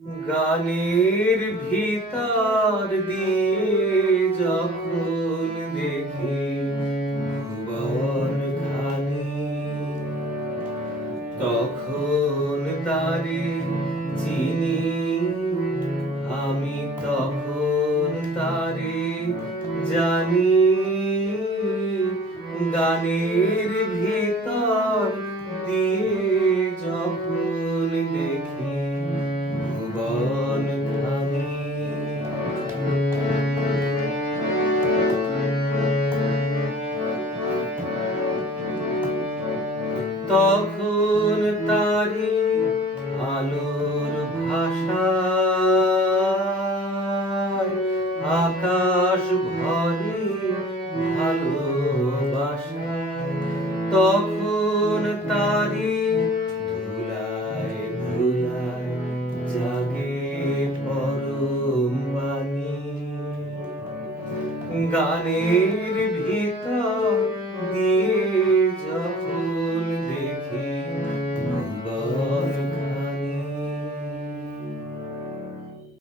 গানের ভিতর দিয়ে যখন দেখি ভুবন খানি, তখন তারে চিনি, আমি তখন তারে জানি। গানের ভিতর দিয়ে যখন দেখি ভুবন খানি, তখন তারি আলোর ভাষায় আকাশ ভরে ভালোবাসায়, তখন তারি ধুলায় ধুলায় জাগে পরম বাণী। গানের ভিতর